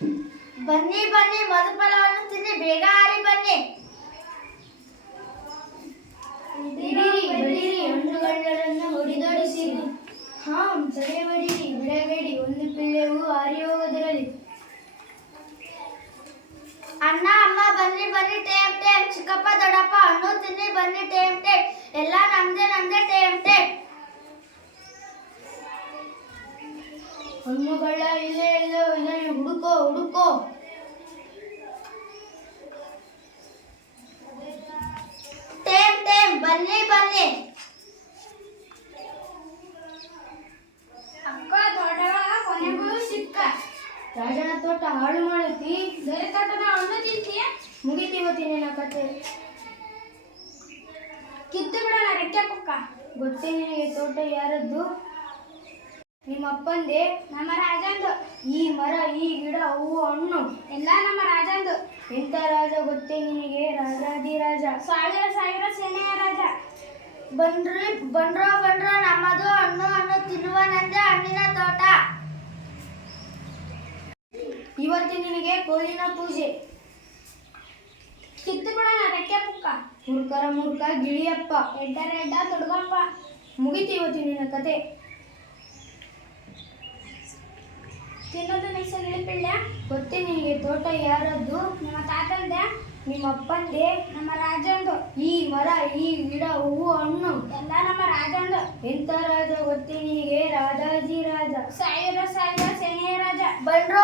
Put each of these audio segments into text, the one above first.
ಬನ್ನಿ ಬನ್ನಿ ಮಧುಫಲವನ್ನು ತಿನ್ನಿ, ಬೇಗ ಹಾರಿ ಬನ್ನಿ. ಬಿಡಿರಿ ಹಣ್ಣುಗಳನ್ನು ಹೊಡಿದೊಡಿಸಿರಿ. ತಡೆಯಬೇಡಿರಿ, ಬಿಡಬೇಡಿ, ಒಂದು ಪಿಳ್ಳೆಯೂ ಹಾರಿ ಹೋಗದಿರಲಿ. ಅಣ್ಣ ಅಮ್ಮ ಬನ್ನಿ ಬನ್ನಿ, ಟೇಮ್ ಟೇಮ್. ಚಿಕ್ಕಪ್ಪ ದೊಡ್ಡಪ್ಪ ಹಣ್ಣು ತಿನ್ನಿ ಬನ್ನಿ, ಟೇಮ್ ಟೇಮ್. ಎಲ್ಲ ನಮ್ದೇ ನಮ್ದೇ, ಟೇಮ್ ಟೇಮ್. ಹಣ್ಣುಗಳ ಇಲ್ಲೇ ಇಲ್ಲೋ, ಇದನ್ನು ಹುಡುಕೋ ಹುಡುಕೋ. ಟೇಮ್ ಟೇಮ್ ಬನ್ನಿ ಬನ್ನಿ. ಅಕ್ಕ ತೋಟಗಳ ಕೊನೆಗೂ ಸಿಕ್ಕ. ರಾಜನ ತೋಟ ಹಾಳು ಮಾಡುತ್ತಿ, ಬೇರೆ ತೋಟದ ಹಣ್ಣು ತಿಂತೀಯ? ಮುಗಿತೀವತ್ತಿ ನಿನ್ನ ಕತೆ. ಕಿತ್ತು ಬಿಡೋಣ ರೆಕ್ಕೆ ಪುಕ್ಕ. ಗೊತ್ತೇ ನಿನಗೆ ತೋಟ ಯಾರದ್ದು? ನಿಮ್ಮಪ್ಪಂದೆ. ನಮ್ಮ ರಾಜಂದು. ಈ ಮರ, ಈ ಗಿಡ, ಹೂವು, ಹಣ್ಣು ಎಲ್ಲ ನಮ್ಮ ರಾಜಂದು. ಎಂತ ರಾಜ ಗೊತ್ತೇ ನಿನಗೆ? ರಾಜಾಧಿರಾಜ. ಸಾವಿರ ಸಾವಿರ ಸೇನೆಯ ರಾಜ. ಬನ್ರಿ ಬಂಡ್ರೋ ನಮ್ಮದು ಹಣ್ಣು ಹಣ್ಣು ತಿನ್ನುವ ನಂದೇ ಹಣ್ಣಿನ ತೋಟ. ಇವತ್ತು ನಿನಗೆ ಕೋಲಿನ ಪೂಜೆ. ಕಿತ್ತು ಬಿಡೋಣ ರೆಕ್ಕೆ ಪುಕ್ಕ. ಮೂರ್ಖರ ಮೂರ್ಖ ಗಿಳಿಯಪ್ಪ. ಎಡ್ಡರ ಎಡ್ಡ ತುಡುಗಪ್ಪ. ಮುಗಿತು ಇವತ್ತು ನಿನ್ನ ಕತೆ. ತಿನ್ನೋದು ನಿಲ್ಸೋ ಗಿಳಿಪಿಳ್ಳ. ಗೊತ್ತೇ ನಿನಗೆ ತೋಟ ಯಾರದ್ದು? ನಮ್ಮ ತಾತಂದೆ. ನಿಮ್ಮಪ್ಪಂದೆ. ನಮ್ಮ ರಾಜಂದು. ಈ ಮರ, ಈ ಗಿಡ, ಹೂವು, ಹಣ್ಣು ಎಲ್ಲ ನಮ್ಮ ರಾಜಂದು. ಎಂತ ರಾಜ ಗೊತ್ತೇ ನಿನಗೆ? ರಾಜಾಧಿರಾಜ. ಸಾವಿರ ಸಾವಿರ ಸೇನೆಯ ರಾಜ. ಬಂಡ್ರೋ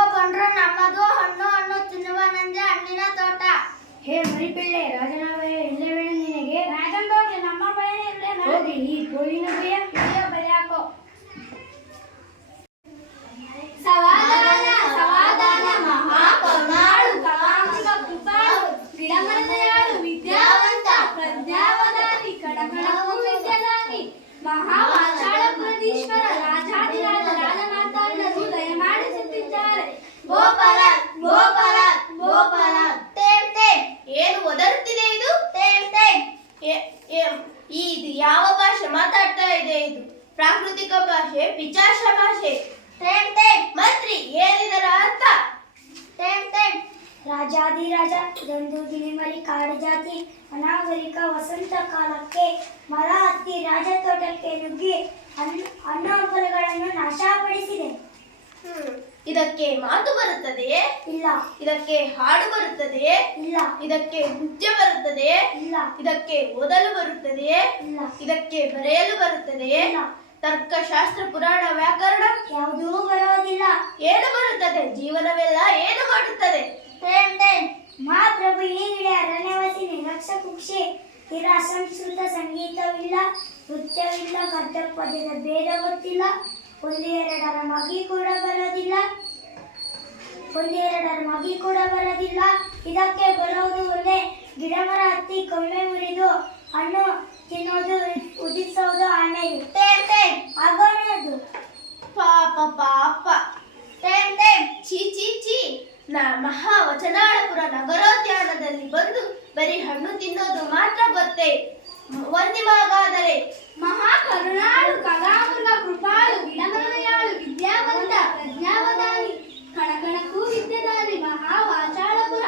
ನಮ್ಮದು ಹಣ್ಣು ಹಣ್ಣು ತಿನ್ನುವ ನಂದೇ ಹಣ್ಣಿನ ತೋಟ. ಹೇ ಮರಿಪಿಳ್ಳೆ, ರಾಜನ ಭಯ ಇಲ್ಲವೇ ನಿನಗೆ? ರಾಜಂದು ಹೋಗಿ, ನಮ್ಮ ಭಯನೇ ಇಲ್ಲೇನ? ಹೋಗಿ ಈ ಕೋಲಿನ ಭಯ. ಇಲ್ಲಿಯೋ ಬಲಿ ಹಾಕೋ. ಸವಾದಾನ ಸವಾದಾನ ಮಹಾಕರುಣಾಳು ಕಲಾಂಬಿಕ ಕೃಪಾಳು ಗಿಡಮರದಯಾಳು ವಿದ್ಯಾವಂತ ಪ್ರಜ್ಞಾವಧಾನಿ ಕಡಕಡಕು ವಿದ್ಯಾದಾನಿ ಮಹಾವಾಚಾಳಪುರದೀಶ್ವರ ರಾಜಾಧಿರಾಜ ರಾಜಮಾತಾಂಡರು ದಯಮಾಡಿಸುತ್ತಿದ್ದಾರೆ. ಗೋಪಾಲ ಟೇಮ್ ಟೇಮ್. ಏನು ಒದರುತ್ತಿದೆ ಇದು? ಟೇಮ್ ಟೇಮ್. ಇದು ಯಾವ ಭಾಷೆ ಮಾತಾಡ್ತಾ ಇದೆ? ಇದು ಪ್ರಾಕೃತಿಕ ಭಾಷೆ, ಪಿಚಾಶ ಭಾಷೆ. Time time. ಮಂತ್ರಿ, ಏನಿದರ ಅರ್ಥ? Time time. ರಾಜಾಧಿರಾಜ, ಇದೊಂದು ಗಿಳಿಮರಿ ಕಾಡು ಜಾತಿ ಅನಾಗರಿಕ ವಸಂತ ಕಾಲಕ್ಕೆ ಮರ ಹತ್ತಿ ರಾಜ ತೋಟಕ್ಕೆ ನುಗ್ಗಿ ಹಣ್ಣು ಹಂಪಲುಗಳನ್ನು ನಾಶಪಡಿಸಿದೆ. ಇದಕ್ಕೆ ಮಾತು ಬರುತ್ತದೆಯೇ? ಇಲ್ಲ. ಇದಕ್ಕೆ ಹಾಡು ಬರುತ್ತದೆಯೇ? ಇಲ್ಲ. ಇದಕ್ಕೆ ನೃತ್ಯ ಬರುತ್ತದೆಯೇ? ಇಲ್ಲ. ಇದಕ್ಕೆ ಓದಲು ಬರುತ್ತದೆಯೇ? ಇಲ್ಲ. ಇದಕ್ಕೆ ಬರೆಯಲು ಬರುತ್ತದೆಯೇ? ಇಲ್ಲ. ತರ್ಕಶಾಸ್ತ್ರ, ಪುರಾಣ, ವ್ಯಾಕರಣ ಯಾವುದೂ ಬರೋದಿಲ್ಲ. ಏನು ಬರುತ್ತದೆ? ಜೀವನವೆಲ್ಲ ಏನು ಮಾಡುತ್ತದೆ? Time time. ಮಹಾಪ್ರಭು ಈಗಲೇ ಅರಣ್ಯವಾಸಿ ನಿರಕ್ಷ ಕುಕ್ಷಿ. ತೀರ ಅಸಂಸ್ಕೃತ ಸಂಗೀತವಿಲ್ಲ, ನೃತ್ಯವಿಲ್ಲ, ಗದ್ದ ಪದ್ಯದ ಭೇದ ಗೊತ್ತಿಲ್ಲ. ಒಂದೆರಡರ ಮಗಿ ಕೂಡ ಬರೋದಿಲ್ಲ. ಇದಕ್ಕೆ ಬರೋದು ಒಂದೇ, ಗಿಡಮರ ಹತ್ತಿ ಕೊಂಬೆ ಮುರಿದು ಹಣ್ಣು ತಿನ್ನೋದು, ಉದಿಸೋದು ಆಮೇಲೆ. ಟೇಮ್ ಟೇಮ್. ಆಗೋಣದು. ಪಾಪ. ಟೇಮ್ ಟೇಮ್. ಚೀ. ಮಹಾವಚನಾಳಪುರ ನಗರೋದ್ಯಾನದಲ್ಲಿ ಬಂದು ಬರೀ ಹಣ್ಣು ತಿನ್ನೋದು ಮಾತ್ರ ಗೊತ್ತೇ? ಒಂದಿಮಾಗಾದರೆ ಮಹಾಕರುಣಾಳು ಕಲಾಂಬಿಕ ಕೃಪಾಳು ಗಿಡಮರದಯಾಳು ವಿದ್ಯಾವಂತ ಪ್ರಜ್ಞಾವಧಾನಿ ಕಣಕಣಕ್ಕೂ ವಿದ್ಯದಾನಿ ಮಹಾವಾಚಾಳಪುರ.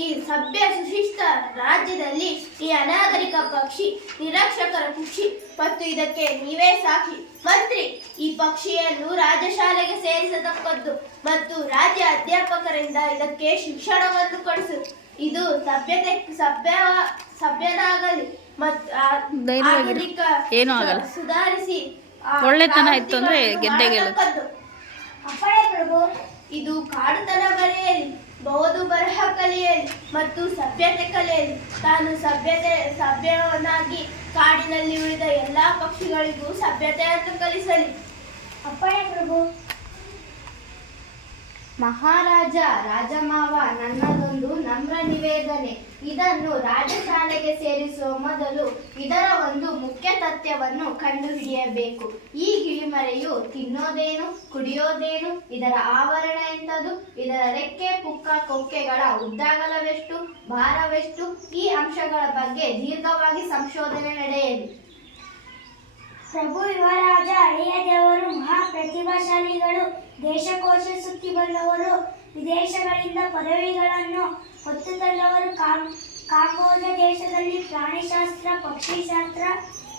ಈ ಸಭ್ಯ ಸುಶಿಷ್ಟ ರಾಜ್ಯದಲ್ಲಿ ಈ ಅನಾಗರಿಕ ಪಕ್ಷಿ, ನಿರಕ್ಷಕರ ಪಕ್ಷಿ ಮತ್ತು ಇದಕ್ಕೆ ನೀವೇ ಸಾಕ್ಷಿ. ಮಂತ್ರಿ, ಈ ಪಕ್ಷಿಯನ್ನು ರಾಜಶಾಲೆಗೆ ಸೇರಿಸತಕ್ಕದ್ದು ಮತ್ತು ರಾಜ್ಯ ಅಧ್ಯಾಪಕರಿಂದ ಇದಕ್ಕೆ ಶಿಕ್ಷಣವನ್ನು ಕೊಡಿಸು. ಇದು ಸಭ್ಯನಾಗಲಿ ಮತ್ತು ಆಧುನಿಕ ಸುಧಾರಿಸಿ ಒಳ್ಳೆತನ ಇತ್ತು ಅಂದ್ರೆ ಗೆದ್ದೆ. ಅಪ್ಪಣೆ ಪ್ರಭು. ಇದು ಕಾಡುತನ ಬರೆಯಲಿ, ಓದು ಬರಹ ಕಲಿಯಲಿ ಮತ್ತು ಸಭ್ಯತೆ ಕಲಿಯಲಿ. ತಾನು ಸಭ್ಯವನಾಗಿ ಕಾಡಿನಲ್ಲಿ ಉಳಿದ ಎಲ್ಲಾ ಪಕ್ಷಿಗಳಿಗೂ ಸಭ್ಯತೆಯನ್ನು ಕಲಿಸಲಿ. ಅಪ್ಪಣೆ ಪ್ರಭು. ಮಹಾರಾಜ, ರಾಜಮಾವ, ನನ್ನದೊಂದು ನಮ್ರ ನಿವೇದನೆ. ಇದನ್ನು ರಾಜಶಾಲೆಗೆ ಸೇರಿಸುವ ಮೊದಲು ಇದರ ಒಂದು ಮುಖ್ಯ ತಥ್ಯವನ್ನು ಕಂಡುಹಿಡಿಯಬೇಕು. ಈ ಗಿಳಿಮರೆಯು ತಿನ್ನೋದೇನು, ಕುಡಿಯೋದೇನು, ಇದರ ಆವರಣ ಎಂಥದು, ಇದರ ರೆಕ್ಕೆ, ಪುಕ್ಕ, ಕೊಕ್ಕೆಗಳ ಉದ್ದಗಲವೆಷ್ಟು, ಭಾರವೆಷ್ಟು, ಈ ಅಂಶಗಳ ಬಗ್ಗೆ ದೀರ್ಘವಾಗಿ ಸಂಶೋಧನೆ ನಡೆಯಲಿ. ಪ್ರಭು ಯುವರಾಜ ಹಳೆಯ ದೇವರು ಮಹಾ ಪ್ರತಿಭಾಶಾಲಿಗಳು, ದೇಶಕೋಶ ಸುತ್ತಿ ಬಂದವರು, ವಿದೇಶಗಳಿಂದ ಪದವಿಗಳನ್ನು ಹೊತ್ತು ತಂದವರು, ಕಾಂಬೋಜ ದೇಶದಲ್ಲಿ ಪ್ರಾಣಿಶಾಸ್ತ್ರ ಪಕ್ಷಿಶಾಸ್ತ್ರ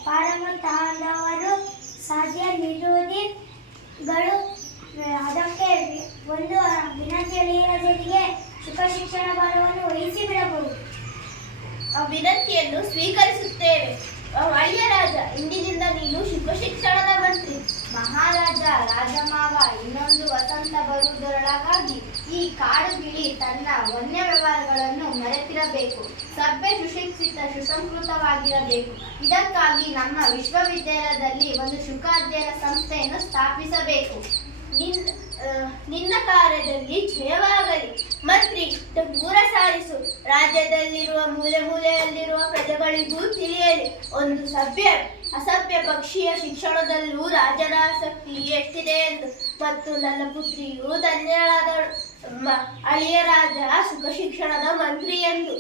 ಪಾರಂಗತರಾದವರು, ಸಾಧ್ಯ ನಿರೋಧಿಗಳು. ಅದಕ್ಕೆ ಒಂದು ವಿನಂತಿ, ಹಳೆಯರಾಜರಿಗೆ ಸುಖ ಶಿಕ್ಷಣ ಭಾರವನ್ನು ವಹಿಸಿ ಬಿಡಬಹುದು. ಆ ವಿನಂತಿಯನ್ನು ಸ್ವೀಕರಿಸುತ್ತೇವೆ. ಅಳಿಯ ರಾಜ, ಇಂದಿನಿಂದ ನೀನು ಶುಭ ಶಿಕ್ಷಣದ ಮಂತ್ರಿ. ಮಹಾರಾಜ ರಾಜಮಾವ ಇನ್ನೊಂದು ವಸಂತ ಬರುವುದರೊಳಗಾಗಿ ಈ ಕಾಡು ಗಿಳಿ ತನ್ನ ವನ್ಯ ವ್ಯವಹಾರಗಳನ್ನು ಮರೆತಿರಬೇಕು. ಸಭ್ಯ ಸುಶಿಕ್ಷಿತ ಸುಸಂಸ್ಕೃತವಾಗಿರಬೇಕು. ಇದಕ್ಕಾಗಿ ನಮ್ಮ ವಿಶ್ವವಿದ್ಯಾಲಯದಲ್ಲಿ ಒಂದು ಶುಕ ಅಧ್ಯಯನ ಸಂಸ್ಥೆಯನ್ನು ಸ್ಥಾಪಿಸಬೇಕು. ನಿನ್ನ ಕಾರ್ಯದಲ್ಲಿ ಜಯವಾಗಲಿ. ಮಂತ್ರಿ, ದೂರ ಸಾರಿಸು. ರಾಜ್ಯದಲ್ಲಿರುವ ಮೂಲೆ ಮೂಲೆಯಲ್ಲಿರುವ ಪ್ರಜೆಗಳಿಗೂ ತಿಳಿಯಲಿ. ಒಂದು ಅಸಭ್ಯ ಪಕ್ಷಿಯ ಶಿಕ್ಷಣದಲ್ಲೂ ರಾಜನ ಆಸಕ್ತಿ ಎಷ್ಟಿದೆ ಎಂದು. ಮತ್ತು ನನ್ನ ಪುತ್ರಿಯು ಧನ್ಯಳಾದಳು, ಅಳಿಯ ರಾಜ ಸುಖ ಶಿಕ್ಷಣದ ಮಂತ್ರಿ ಎಂದು.